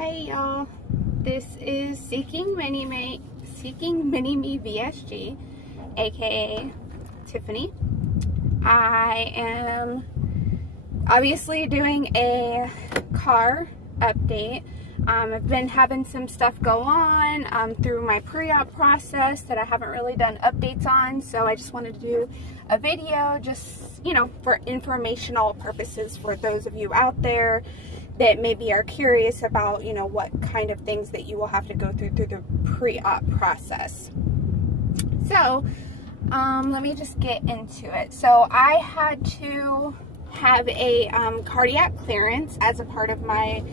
Hey y'all, this is Seeking Mini-Me VSG, aka Tiffany. I am obviously doing a car update. I've been having some stuff go on through my pre-op process that I haven't really done updates on, so I just wanted to do a video just, for informational purposes for those of you out there that maybe are curious about, what kind of things that you will have to go through the pre-op process. So, let me just get into it. So I had to have a cardiac clearance as a part of my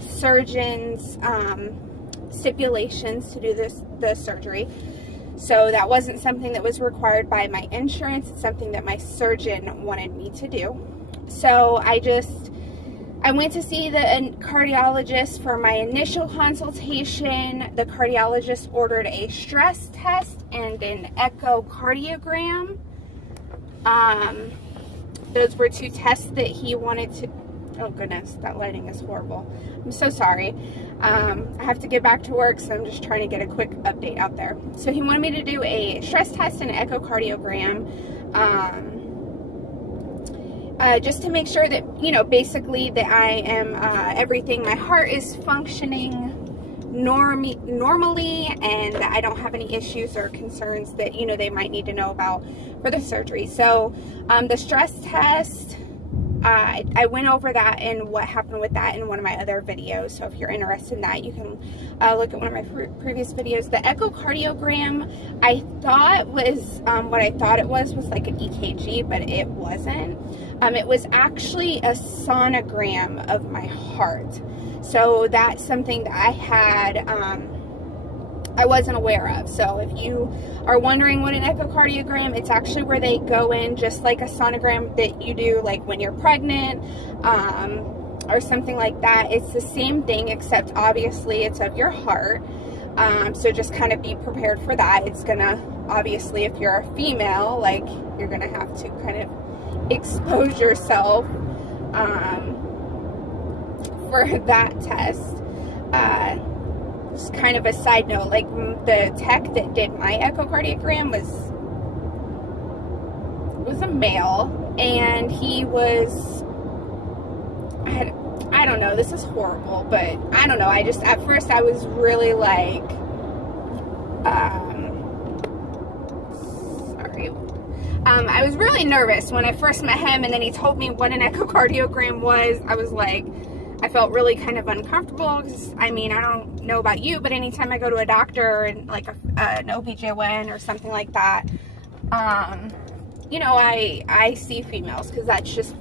surgeon's stipulations to do the surgery. So that wasn't something that was required by my insurance. It's something that my surgeon wanted me to do. So I went to see the cardiologist for my initial consultation. The cardiologist ordered a stress test and an echocardiogram. Those were two tests that he wanted to... Oh goodness, that lighting is horrible. I'm so sorry. I have to get back to work, so I'm just trying to get a quick update out there. So he wanted me to do a stress test and an echocardiogram. Just to make sure that, basically that I am, everything, my heart is functioning normally and that I don't have any issues or concerns that, they might need to know about for the surgery. So, the stress test, I went over that and what happened with that in one of my other videos. So if you're interested in that, you can look at one of my previous videos. The echocardiogram, I thought was, what I thought it was like an EKG, but it wasn't. It was actually a sonogram of my heart. So that's something that I had, I wasn't aware of. So if you are wondering what an echocardiogram, it's actually where they go in just like a sonogram that you do like when you're pregnant, or something like that. It's the same thing, except obviously it's of your heart. So just kind of be prepared for that. It's gonna, obviously if you're a female, like you're gonna have to kind of expose yourself for that test. Just kind of a side note, like the tech that did my echocardiogram was a male, and he was, I don't know, this is horrible, but I don't know, at first I was really like, sorry, I was really nervous when I first met him, and then he told me what an echocardiogram was. I was like, I felt really kind of uncomfortable because, I don't know about you, but anytime I go to a doctor and like an OBGYN or something like that, I see females because that's just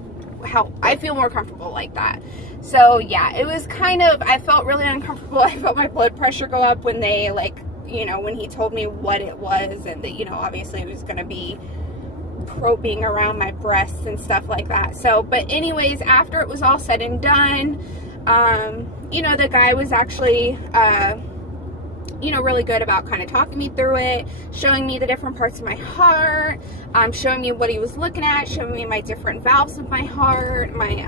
how I feel more comfortable like that. So yeah, it was kind of, I felt really uncomfortable. I felt my blood pressure go up when they when he told me what it was, and that, obviously it was going to be probing around my breasts and stuff like that. So, but anyways, after it was all said and done, the guy was actually, really good about kind of talking me through it, showing me the different parts of my heart, showing me what he was looking at, showing me my different valves of my heart, my,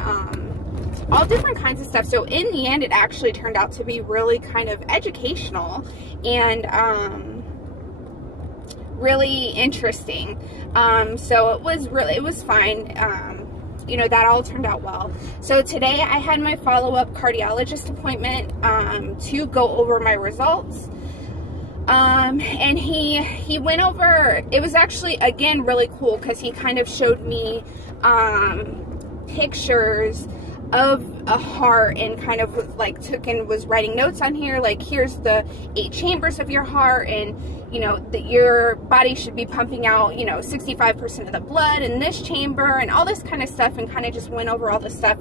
all different kinds of stuff. So in the end, it actually turned out to be really kind of educational and, really interesting. So it was fine. That all turned out well. So today I had my follow-up cardiologist appointment to go over my results. And he went over, it was actually, again, really cool because he kind of showed me pictures of a heart and kind of like was writing notes on here, like here's the 8 chambers of your heart, and that your body should be pumping out 65% of the blood in this chamber and all this kind of stuff, and kind of just went over all this stuff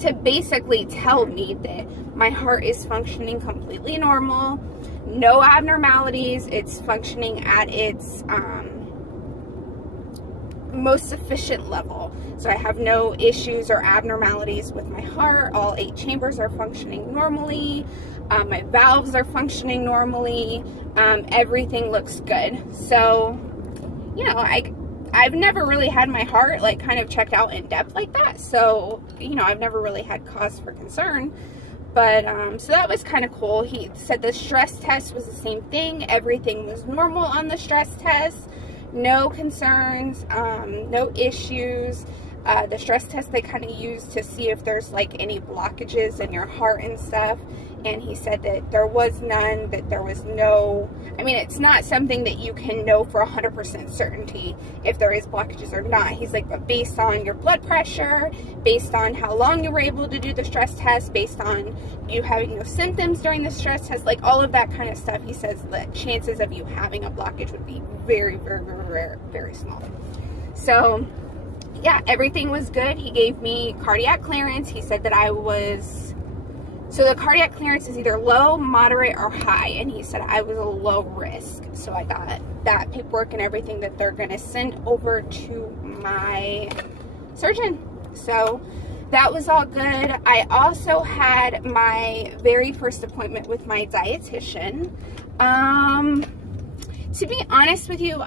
to basically tell me that my heart is functioning completely normal, no abnormalities, it's functioning at its most sufficient level. So I have no issues or abnormalities with my heart. All 8 chambers are functioning normally. My valves are functioning normally. Everything looks good. So, I've never really had my heart like kind of checked out in depth like that. So, I've never really had cause for concern. But, so that was kind of cool. He said the stress test was the same thing. Everything was normal on the stress test. No concerns, no issues. The stress test they kind of use to see if there's like any blockages in your heart and stuff. And he said that there was none, that there was no, I mean, it's not something that you can know for 100% certainty if there is blockages or not. He's like, but based on your blood pressure, based on how long you were able to do the stress test, based on you having no symptoms during the stress test, like all of that kind of stuff, he says the chances of you having a blockage would be very, very, very, very small. So yeah, everything was good. He gave me cardiac clearance. He said that I was, so the cardiac clearance is either low, moderate, or high, and he said I was a low risk. So I got that paperwork and everything that they're going to send over to my surgeon. So that was all good. I also had my very first appointment with my dietitian. To be honest with you,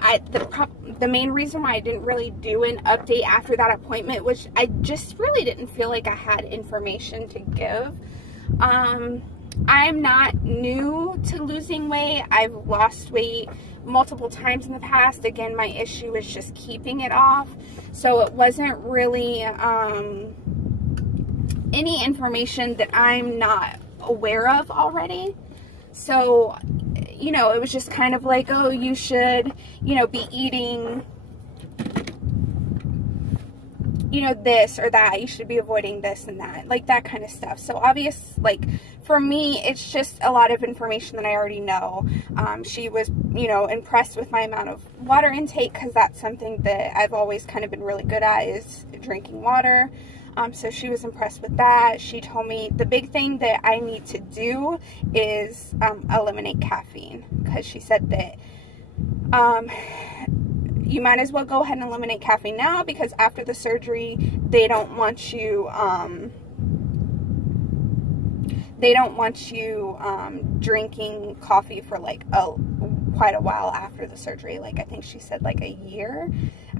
the main reason why I didn't really do an update after that appointment was I just really didn't feel like I had information to give. I'm not new to losing weight. I've lost weight multiple times in the past. Again, my issue is just keeping it off. So it wasn't really any information that I'm not aware of already. So, you know, it was just kind of like, oh, you should, you know, be eating, you know, this or that. You should be avoiding this and that, like that kind of stuff. So obvious, like for me, it's just a lot of information that I already know. She was, you know, impressed with my amount of water intake, because that's something that I've always kind of been really good at, is drinking water. So she was impressed with that. She told me the big thing that I need to do is eliminate caffeine, because she said that you might as well go ahead and eliminate caffeine now, because after the surgery they don't want you drinking coffee for like quite a while after the surgery. Like I think she said like a year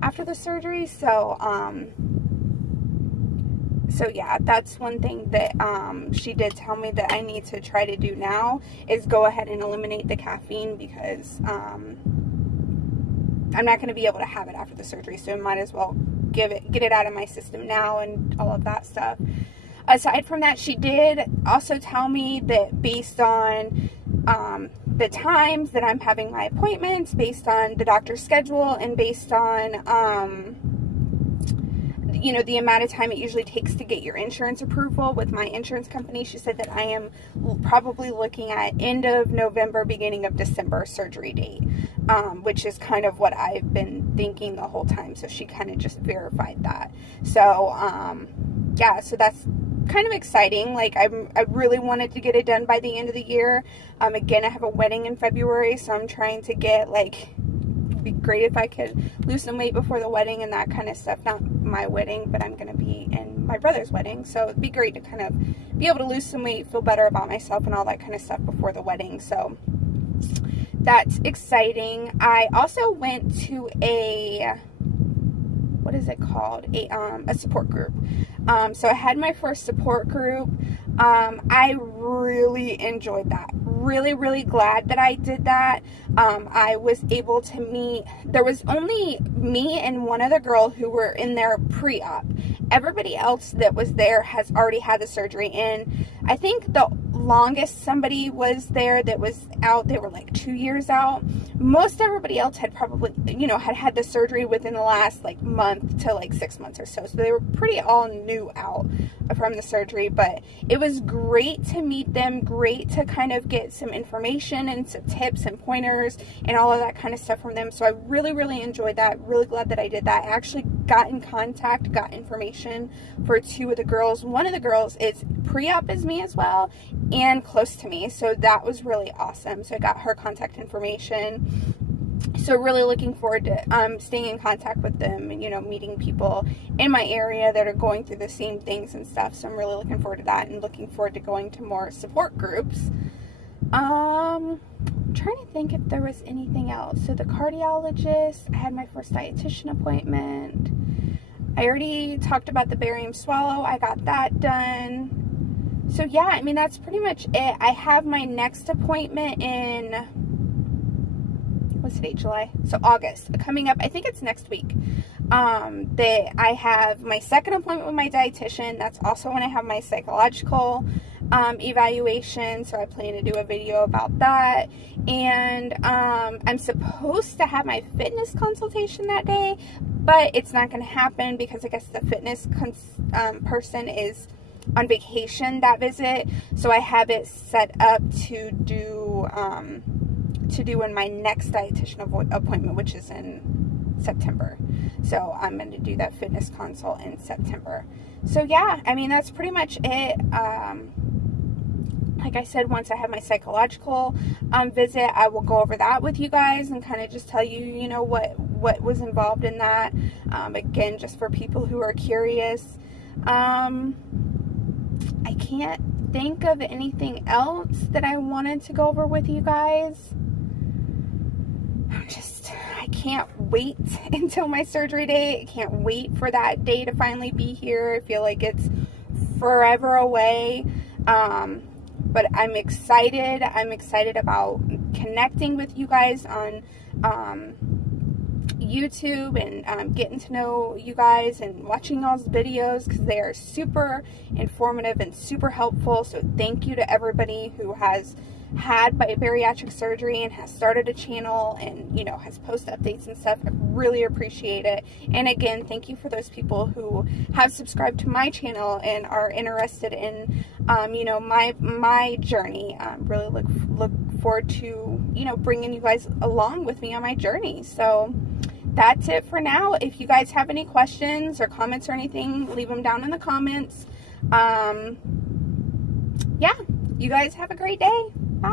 after the surgery. So yeah, that's one thing that she did tell me that I need to try to do now, is go ahead and eliminate the caffeine, because I'm not going to be able to have it after the surgery, so I might as well get it out of my system now and all of that stuff. Aside from that, she did also tell me that based on the times that I'm having my appointments, based on the doctor's schedule, and based on you know, the amount of time it usually takes to get your insurance approval with my insurance company, she said that I am probably looking at end of November, beginning of December surgery date, which is kind of what I've been thinking the whole time. So she kind of just verified that. So, yeah, so that's kind of exciting. Like I really wanted to get it done by the end of the year. Again, I have a wedding in February, so I'm trying to get, like, be great if I could lose some weight before the wedding and that kind of stuff. Not my wedding, but I'm going to be in my brother's wedding, so it'd be great to kind of be able to lose some weight, feel better about myself and all that kind of stuff before the wedding. So that's exciting. I also went to a, what is it called, a support group. So I had my first support group. I really enjoyed that. Really glad that I did that. I was able to meet, there was only me and one other girl who were in there pre-op. Everybody else that was there has already had the surgery, and I think the longest somebody was there that was out, they were like 2 years out. Most everybody else had probably, you know, had the surgery within the last like month to like 6 months or so. So they were pretty all new out from the surgery, but it was great to meet them, great to kind of get some information and some tips and pointers and all of that kind of stuff from them. So I really enjoyed that. Really glad that I did that. I actually got in contact, got information for 2 of the girls. One of the girls is pre-op as me as well, and close to me, so that was really awesome. So I got her contact information. So really looking forward to staying in contact with them and, you know, meeting people in my area that are going through the same things and stuff. So I'm really looking forward to that, and looking forward to going to more support groups. I'm trying to think if there was anything else. So the cardiologist, I had my first dietitian appointment. I already talked about the barium swallow. I got that done. So yeah, I mean, that's pretty much it. I have my next appointment in, what's today, July? So August, coming up. I think it's next week. I have my second appointment with my dietitian. That's also when I have my psychological evaluation, so I plan to do a video about that. And I'm supposed to have my fitness consultation that day, but it's not going to happen because I guess the fitness person is on vacation that visit. So I have it set up to do in my next dietitian appointment, which is in September. So I'm going to do that fitness consult in September. So yeah, I mean, that's pretty much it. Like I said, once I have my psychological visit, I will go over that with you guys and kind of just tell you, you know, what was involved in that. Again, just for people who are curious. I can't think of anything else that I wanted to go over with you guys. I can't wait until my surgery day. I can't wait for that day to finally be here. I feel like it's forever away. But I'm excited. I'm excited about connecting with you guys on YouTube and getting to know you guys and watching y'all's videos, because they are super informative and super helpful. So thank you to everybody who has had bariatric surgery and has started a channel and, you know, has post updates and stuff. I really appreciate it. And again, thank you for those people who have subscribed to my channel and are interested in you know, my journey. Really look forward to, you know, bringing you guys along with me on my journey. So that's it for now. If you guys have any questions or comments or anything, leave them down in the comments. Yeah, you guys have a great day. Bye.